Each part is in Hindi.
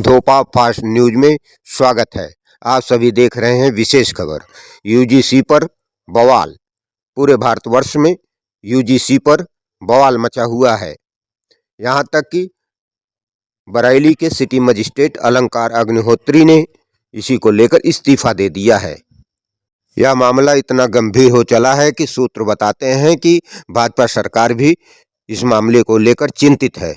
धोपा फास्ट न्यूज में स्वागत है। आप सभी देख रहे हैं विशेष खबर। यूजीसी पर बवाल। पूरे भारतवर्ष में यूजीसी पर बवाल मचा हुआ है। यहां तक कि बरेली के सिटी मजिस्ट्रेट अलंकार अग्निहोत्री ने इसी को लेकर इस्तीफा दे दिया है। यह मामला इतना गंभीर हो चला है कि सूत्र बताते हैं कि भाजपा सरकार भी इस मामले को लेकर चिंतित है।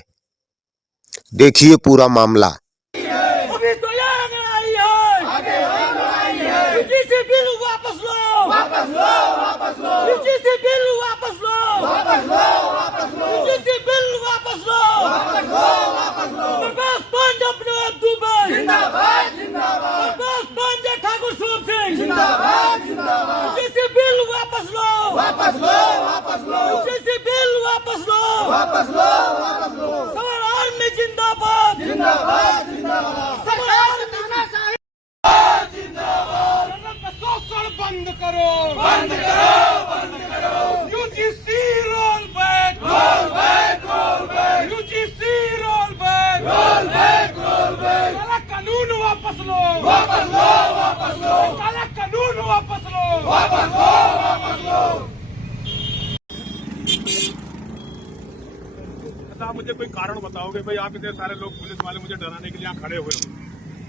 देखिए पूरा मामला। अभी तो यहाँ आई है। यूजीसी बिल वापस लो। यूजीसी बिल वापस लो। यूजीसी बिल वापस लो। प्रकाश पांडे अपने दुबई जिंदाबाद। प्रकाश पांडे ठाकुर सूर सिंह यूजीसी बिल वापस लो। यूजीसी बिल वापस लो। सवाल आर्मी जिंदाबाद। बंद करो। UGC roll back. UGC roll back. काला कानून वापस लो। काला कानून वापस लो। आप मुझे कोई कारण बताओगे भाई, आप इतने सारे लोग पुलिस वाले मुझे डराने के लिए यहाँ खड़े हुए हो।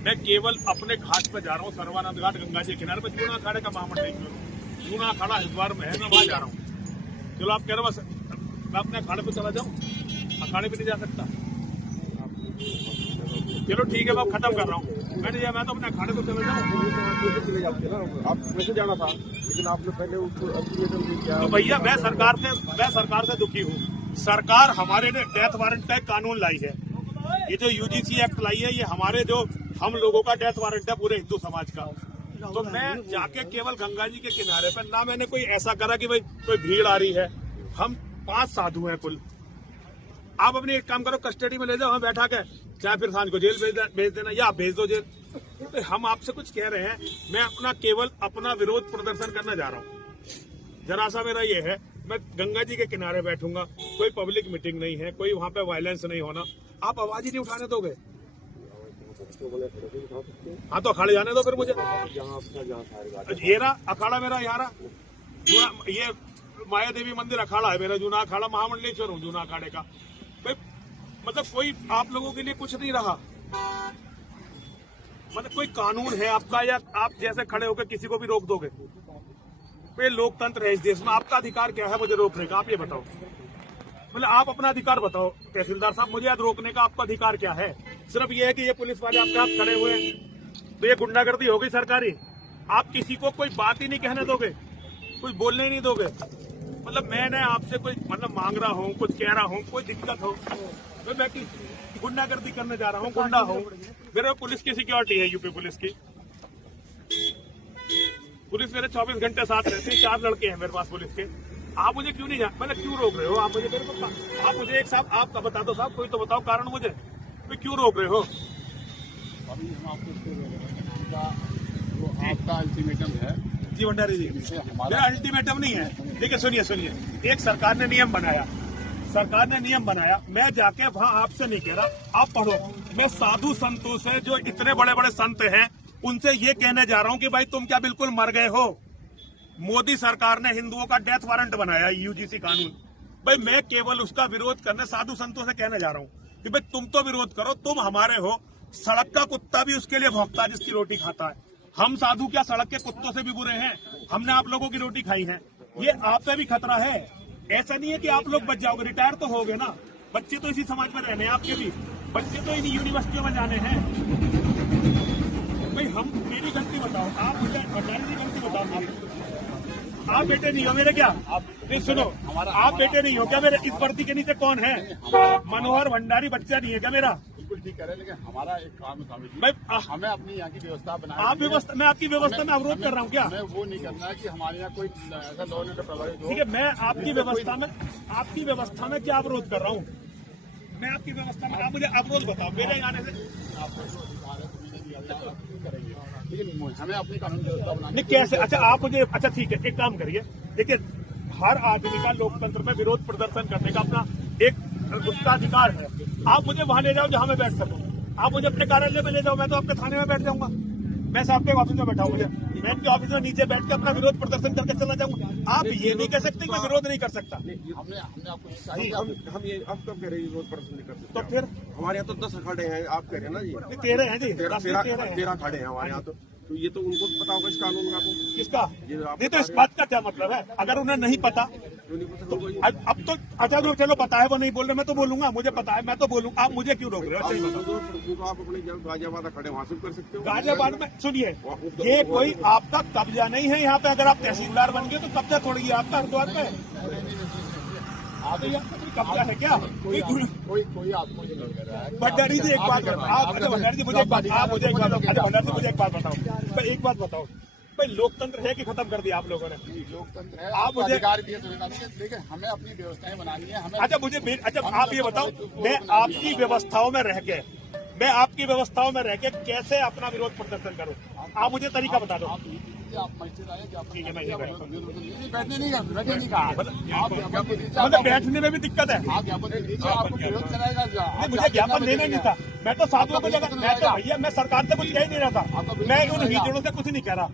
मैं केवल अपने घाट पे जा रहा हूँ, सर्वानंद घाट गंगा जी के किनारे पर। जूना अखाड़े का महामंडल नहीं करूँ। जूना अखाड़ा हरिद्वार में है, मैं वहां जा रहा हूँ। चलो आप कह रहे हो मैं अपने अखाड़े पे चला जाऊँ? अखाड़े पे नहीं जा सकता। चलो ठीक है, मैं खत्म कर रहा हूँ। मैं तो अपने अखाड़े पे चला जाऊँ। आप वैसे जाना था, लेकिन आपने पहले उसको अल्टीमेटम नहीं किया। तो भैया मैं सरकार से दुखी हूँ। सरकार हमारे ने डेथ वारंट का एक कानून लाई है। ये जो यूजीसी एक्ट लाई है, ये हमारे जो हम लोगों का डेथ वारंट है, पूरे हिंदू समाज का। तो मैं जाके केवल गंगा जी के किनारे पर, ना मैंने कोई ऐसा करा कि भाई कोई भीड़ आ रही है। हम 5 साधु हैं कुल। आप अपनी एक काम करो, कस्टडी में ले जाओ, हम बैठा के, चाहे फिर सांझ को जेल भेज देना, या आप भेज दो जेल। तो हम आपसे कुछ कह रहे हैं। मैं केवल अपना विरोध प्रदर्शन करने जा रहा हूँ। जरा सा मेरा ये है, मैं गंगा जी के किनारे बैठूंगा, कोई पब्लिक मीटिंग नहीं है, कोई वहां पे वायलेंस नहीं होना। आप आवाज ही नहीं उठाने दोगे? हाँ तो अखाड़े जाने दो फिर मुझे। ये रहा अखाड़ा मेरा, यहाँ ये माया देवी मंदिर अखाड़ा है मेरा। जूना अखाड़ा महामंडलेश्वर हूँ जूना अखाड़े का। मतलब कोई आप लोगों के लिए कुछ नहीं रहा। मतलब कोई कानून है आपका, या आप जैसे खड़े होकर किसी को भी रोक दोगे? ये लोकतंत्र है इस देश में। आपका अधिकार क्या है मुझे रोकने का? आप ये बताओ। मतलब आप अपना अधिकार बताओ तहसीलदार साहब, मुझे आज रोकने का आपका अधिकार क्या है? सिर्फ ये है कि ये पुलिस वाले आपके हाथ खड़े हुए हैं, तो ये गुंडागर्दी हो गई सरकारी। आप किसी को कोई बात ही नहीं कहने दोगे, कुछ बोलने ही नहीं दोगे। मतलब मैंने आपसे कोई मांग रहा हूँ, कुछ कह रहा हूँ, कोई दिक्कत हो तो मैं गुंडागर्दी करने जा रहा हूँ, गुंडा हूँ। मेरे पुलिस की सिक्योरिटी है, यूपी पुलिस की। पुलिस मेरे 24 घंटे साथ रहती है। 4 लड़के हैं मेरे पास पुलिस के। आप मुझे क्यों नहीं मतलब क्यों रोक रहे हो? आप मुझे एक साहब आपका बता दो साहब, कोई तो बताओ कारण मुझे, तो क्यों रोक रहे हो? अभी हम आपका अल्टीमेटम है जी भंडारी जी, मेरा अल्टीमेटम नहीं है। देखिए सुनिए, एक सरकार ने नियम बनाया। मैं जाके वहां आपसे नहीं कह रहा, आप पढ़ो। मैं साधु संतों से, जो इतने बड़े बड़े संत हैं, उनसे ये कहने जा रहा हूं कि भाई तुम क्या बिल्कुल मर गए हो? मोदी सरकार ने हिंदुओं का डेथ वारंट बनाया, यूजीसी कानून। भाई मैं केवल उसका विरोध करने साधु संतों से कहने जा रहा हूं कि भाई तुम तो विरोध करो, तुम हमारे हो। सड़क का कुत्ता भी उसके लिए भौंकता है जिसकी रोटी खाता है। हम साधु क्या सड़क के कुत्तों से भी बुरे हैं? हमने आप लोगों की रोटी खाई है। ये आप पे भी खतरा है। ऐसा नहीं है कि आप लोग बच जाओगे, रिटायर तो हो गए ना। बच्चे तो इसी समाज में रहने हैं, आपके भी बच्चे तो इन यूनिवर्सिटियों में जाने हैं। भाई हम मेरी गलती बताओ, आप मुझे भंडारी जी गलती बताओ। आप बेटे नहीं हो मेरे क्या? नहीं सुनो, आप बेटे नहीं हो क्या मेरे? इस वर्दी के नीचे कौन है? मनोहर भंडारी बच्चा नहीं है क्या मेरा? बिल्कुल ठीक है, लेकिन हमारा एक काम है, मैं हमें अपनी यहाँ की व्यवस्था बनानी। आप व्यवस्था, मैं आपकी व्यवस्था में अवरोध कर रहा हूँ क्या? हमें वो नहीं करना है कि हमारे यहाँ कोई ऐसा लॉ एंड ऑर्डर प्रभावित हो। ठीक है, मैं आपकी व्यवस्था में क्या अवरोध कर रहा हूँ? मैं आपकी व्यवस्था में, आप मुझे अवरोध बताओ मेरे आने से। लेकिन हमें अपनी कानून व्यवस्था बनानी। नहीं कैसे? अच्छा आप मुझे, अच्छा ठीक है, एक काम करिए। देखिए हर आदमी का लोकतंत्र में विरोध प्रदर्शन करने का अपना एक उसका अधिकार है। आप मुझे वहां ले जाओ जहां मैं बैठ सकूं। आप मुझे अपने कार्यालय में ले जाओ, मैं तो आपके थाने में बैठ जाऊंगा। मैं आपके ऑफिस में बैठा हूँ, मुझे मैं इनके ऑफिस में नीचे बैठ के अपना विरोध प्रदर्शन करके चला जाऊंगा। आप ये नहीं कह सकते कि मैं विरोध नहीं कर सकता। हमने आपको हम ये अब कब कह रहे हैं विरोध प्रदर्शन नहीं कर सकते? तो फिर हमारे यहाँ तो 10 खड़े हैं, आप कह रहे हैं ना जी 13 हैं जी, 13 खड़े हैं हमारे यहाँ। तो ये तो उनको पता होगा इस कानून का। तो किसका ये आप नहीं, तो इस बात का क्या मतलब है? अगर उन्हें नहीं पता क्यों नहीं पता तो होगा? अब तो अच्छा जो चलो पता है वो नहीं बोल रहे, मैं तो बोलूंगा मुझे पता है, मैं तो बोलूंगा। आप मुझे क्यों रोक रहे हो? अच्छा ये बताओ। आप अपने गाजियाबाद खड़े वहां से कर सकते हो। गाजियाबाद में सुनिए, ये कोई आपका कब्जा नहीं है यहाँ पे। अगर आप तहसीलदार बन गए तो कब्जा थोड़ी है आपका हरिद्वार पे। कब्जा है क्या? कोई आपको नहीं लग रहा है। भंडारी जी एक बात बताओ, आप अच्छा भंडारी जी मुझे एक बात, आप मुझे एक बात, अच्छा भंडारी जी मुझे एक बात बताओ, भाई एक बात बताओ, भाई लोकतंत्र है कि खत्म कर दिया आप लोगों ने? लोकतंत्र है, आप मुझे अधिकार भी है संविधान में, लेकिन हमें अपनी व्यवस्थाएं बनानी है। हमें अच्छा मुझे अच्छा आप ये बताओ, मैं आपकी व्यवस्थाओं में रह के कैसे अपना विरोध प्रदर्शन करूं? आप मुझे तरीका बता दो। आप मस्जिद आए, ठीक है, मैं ये बैठता हूं। बैठने नहीं कहा। मतलब बैठने में भी दिक्कत है। आप ज्ञापन दीजिए, आपको विरोध कराएगा। नहीं, मुझे ज्ञापन देना नहीं था। मैं तो साधुओं को जगह, मैं तो भैया मैं सरकार से कुछ कह ही नहीं रहा था। मैं उन हिजड़ों से कुछ नहीं कह रहा।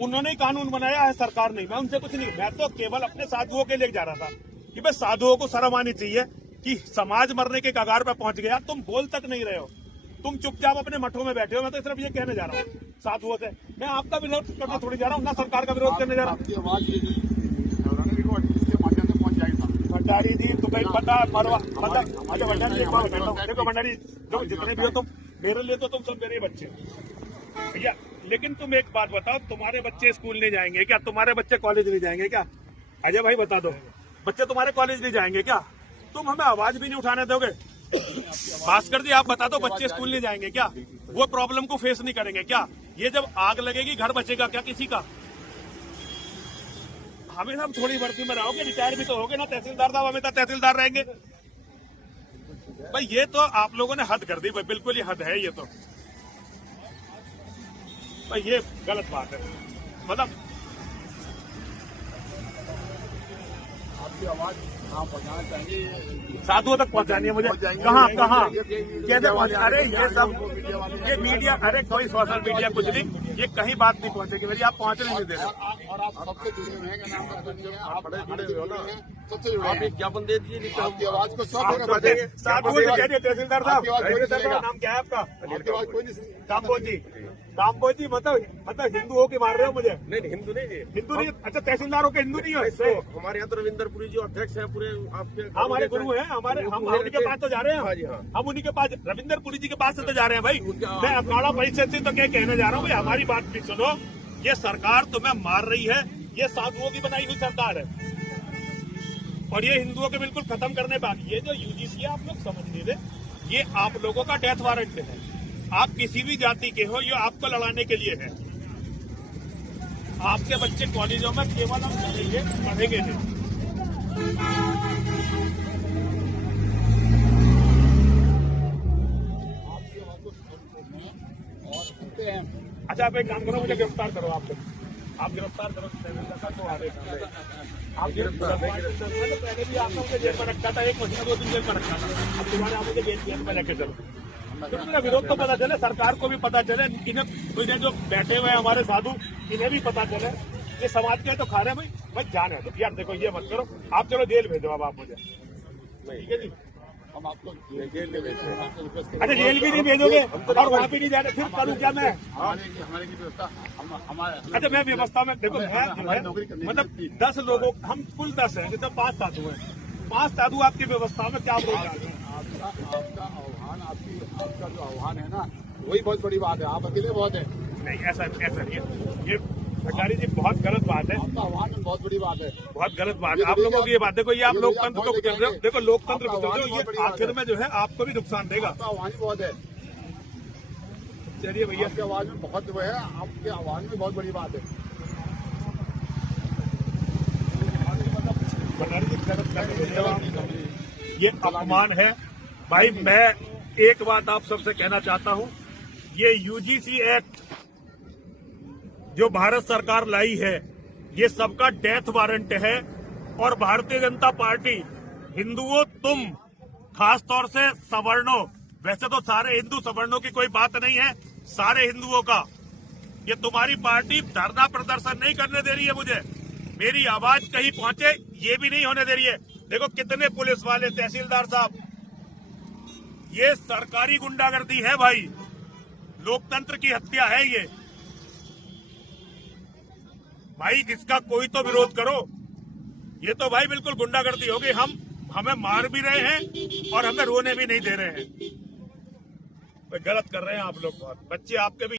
उन्होंने ही कानून बनाया है, सरकार नहीं। मैं उनसे कुछ नहीं, मैं तो केवल अपने साधुओं के लिए जा रहा था कि भाई साधुओं को शर्म आनी चाहिए कि समाज मरने के कगार पर पहुंच गया। तुम बोल तक नहीं रहे हो, तुम चुपचाप अपने मठों में बैठे हो। मैं तो सिर्फ ये कहने जा रहा हूँ साधुओं से, मैं आपका विरोध करने थोड़ी जा रहा हूँ, ना सरकार का विरोध करने जा रहा हूँ। आपकी आवाज के माध्यम से पहुंच जाएगा। भंडारी जी तुम्हें पता मरवा पता। अच्छा भंडारी जी एक बात कहता हूं, देखो भंडारी जो जितने भी हो तुम मेरे लिए तो तुम सब मेरे बच्चे भैया, लेकिन तुम एक बात बताओ, तुम्हारे बच्चे स्कूल नहीं जाएंगे क्या? तुम्हारे बच्चे कॉलेज नहीं जाएंगे क्या? अजय भाई बता दो, बच्चे तुम्हारे कॉलेज नहीं जाएंगे क्या? तुम हमें आवाज भी नहीं उठाने दोगे? भास्कर जी आप बता दो, बच्चे स्कूल नहीं जाएंगे क्या? वो प्रॉब्लम को फेस नहीं करेंगे क्या? ये जब आग लगेगी घर बचेगा क्या किसी का? हमें हम थोड़ी भर्ती में रहोगे, रिटायर भी तो होगे ना तहसीलदार साहब, हमें तो तहसीलदार रहेंगे। भाई ये तो आप लोगों ने हद कर दी भाई, बिल्कुल ही हद है ये तो। भाई ये गलत बात है, मतलब आपकी आवाज कहाँ पहुँचाना चाहिए? साधुओं तक पहुंचानी है मुझे। कहाँ कैसे पहुंचे? अरे ये सब ये मीडिया, अरे कोई सोशल मीडिया कुछ नहीं, ये कहीं बात नहीं पहुंचेगी मेरी। आप पहुंचने नहीं दे रहे। और आप सबसे जुड़े हुए हैं, क्या नाम है? आप बड़े जुड़े हुए हो ना, सबसे जुड़े आप हैं। एक ज्ञापन दे दीजिए, आपकी आवाज को सब जगह साधुओं से कह दिए तहसीलदार साहब, नाम क्या है आपका? आपकी आवाज कोई नहीं सुनी। काम्बोज जी मतलब हिंदू हो के मार रहे हो मुझे? नहीं हिंदू नहीं जी, हिंदू नहीं? अच्छा तहसीलदार हो के हिंदू नहीं हो? तो हमारे यहाँ तो रविंदरपुरी जो अध्यक्ष है पूरे आपके हमारे गुरु हैं, हम उन्हीं के पास तो जा रहे हाँ हैं। जी, हाँ। हम उन्हीं के पास रविंदरपुरी जी के पास से तो जा रहे हैं भाई। मैं अखाड़ा परिषद से तो क्या कहने जा रहा हूँ भाई, हमारी बात भी सुनो। ये सरकार तुम्हें मार रही है, ये साधुओं की बनाई हुई सरकार है, और ये हिंदुओं के बिल्कुल खत्म करने बाकी। ये जो यूजीसी है आप लोग समझ नहीं रहे, ये आप लोगों का डेथ वारंट है। आप किसी भी जाति के हो, ये आपको लड़ाने के लिए है। आपके बच्चे कॉलेजों में केवल हम पढ़ेंगे नहीं। और सुनते हैं। अच्छा आप एक काम करो, मुझे गिरफ्तार करो। आप गिरफ्तार करो, तो आ रहे हैं। आप गिरफ्तार पहले भी आपने मुझे जेल में रखा था, 1 महीना 2 दिन जेल में रखा था। अब तुम्हारे आप मुझे जेल में लेके चलो, क्योंकि मेरा विरोध तो पता चले, सरकार को भी पता चले, इन्हें जो बैठे हुए हैं हमारे साधु, इन्हें भी पता चले ये समाज के तो खा रहे हैं भाई जान है। तो यार देखो ये मत करो, आप चलो जेल भेजो अब आप मुझे, ठीक है जी? हम आपको जेल में भेजेंगे। अच्छा जेल भी नहीं भेजोगे और वहाँ भी नहीं जाने, फिर करूँ क्या मैं? हमारे की व्यवस्था हमारे। अच्छा मैं व्यवस्था में देखो, हमारी नौकरी करनी मतलब 10 लोगों, हम कुल 10 हैं, जिसमें 5 साधु हैं। 5 साधु आपकी व्यवस्था में क्या बोल रहे हैं? आपका आह्वान, आपका जो आह्वान है ना, वही बहुत बड़ी बात है। आप अकेले बहुत है। नहीं ऐसा नहीं है, ये भंडारी जी बहुत गलत बात है, आपका आह्वान बहुत बड़ी बात है। बहुत गलत बात है। आप लोगों की ये बात देखो, ये आप लोकतंत्र को कुचल रहे हो। देखो लोकतंत्र को कुचल रहे हो, ये आखिर में जो है आपको भी नुकसान देगा। आपका आह्वान ही बहुत है। चलिए भैया, आपके आवाज में बहुत जो है, आपके आह्वान में बहुत बड़ी बात है। भंडारी जी गलत कर रहे हो, ये अपमान है भाई। मैं एक बात आप सबसे कहना चाहता हूँ, ये यूजीसी एक्ट जो भारत सरकार लाई है, ये सबका डेथ वारंट है। और भारतीय जनता पार्टी, हिंदुओं, तुम खास तौर से सवर्णों, वैसे तो सारे हिंदू सवर्णों की कोई बात नहीं है, सारे हिंदुओं का। ये तुम्हारी पार्टी धरना प्रदर्शन नहीं करने दे रही है मुझे, मेरी आवाज कहीं पहुंचे ये भी नहीं होने दे रही है। देखो कितने पुलिस वाले, तहसीलदार साहब, ये सरकारी गुंडागर्दी है भाई, लोकतंत्र की हत्या है ये भाई। इसका कोई तो विरोध करो। ये तो भाई बिल्कुल गुंडागर्दी हो गई। हमें मार भी रहे हैं और हमें रोने भी नहीं दे रहे हैं। गलत कर रहे हैं आप लोग, बहुत बच्चे आपके भी